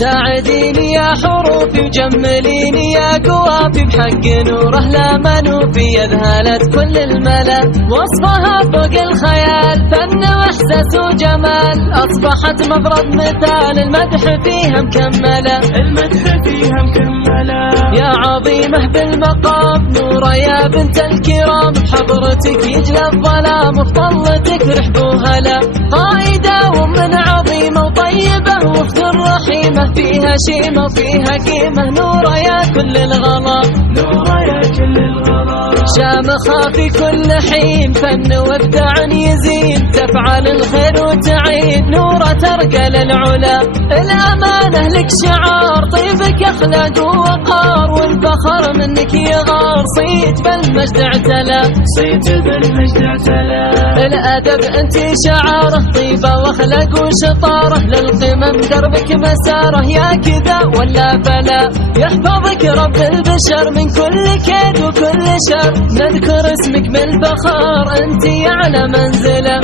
ساعديني يا حروفي وجمليني يا قوافي بحق نوره لا منوفي يذهلت كل الملا وصفها فوق الخيال فن واحساس وجمال اصبحت مفرد مثال المدح فيها مكمله يا عظيمه بالمقام نوره يا بنت الكرام بحضرتك يجلى الظلام وبطلتك رحب وهلا قائده ومن عظيمه وطيبه واخت رحيمه فيها شيمة وفيها قيمة نورة يا كل الغلا شامخة في كل حين فن وابداع يزين تفعل الخير وتعين نورة ترقى للعلا الأمانة لك شعار طيبك أخلاق ووقار والفخر منك يغار صيت بالمجد اعتلى الأدب انت شعاره طيبة واخلاق وشطارة للقمم دربك مساره يا كذا ولا بلا يحفظك رب البشر من كل كيد وكل شر نذكر اسمك بالفخار انت على منزله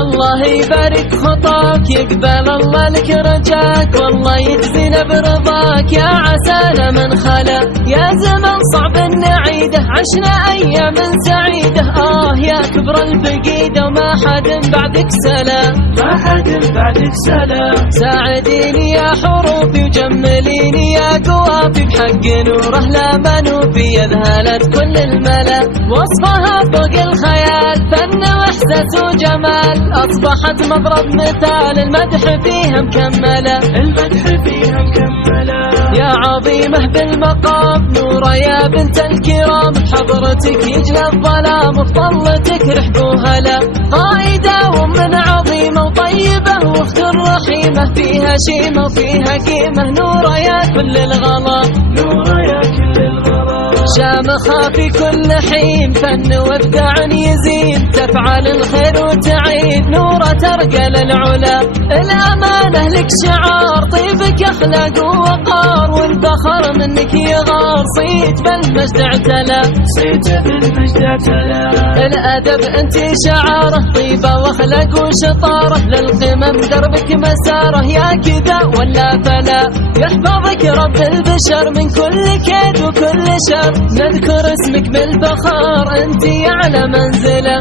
الله يبارك خطاك يقبل الله لك رجاك والله يجزينا برضاك يا عسانا من خلا يا زمن صعب نعيده عشنا ايام سعيده يا كبر الفقيده وما حد بعدك سلام ساعديني يا حروفي وجمليني يا قوافي بحق نوره لا منوفي يذهلت كل الملا وصفها فوق الخيال فن واحساس وجمال اصبحت مضرب مثال المدح فيها مكمله يا عظيمه بالمقام نوره يا بنت الكرام بحضرتك يجلى الظلام وبطلتك رحب وهلا قائده ومن عظيمه وطيبه واخت رحيمه فيها شيمه وفيها قيمه نوره يا كل الغلا شامخة في كل حين فن وابداع يزين تفعل الخير وتعين نورة ترقى للعلا الأمانة لك شعار طيبك أخلاق ووقار والفخر منك يغار صيت بالمجد اعتلى الأدب انت شعاره طيبة واخلاق وشطارة للقمم دربك مساره يا كذا ولا فلا يحفظك رب البشر من كل كيد وكل شر نذكر اسمك بالفخار انت على منزله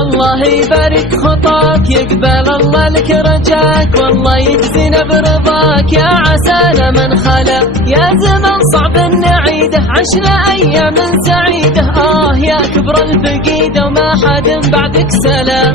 الله يبارك خطاك يقبل الله لك رجاك والله يجزينا برضاك يا عسانا من خلا يا زمن صعب نعيده عشنا ايام سعيده يا كبر الفقيده وما حد بعدك سلام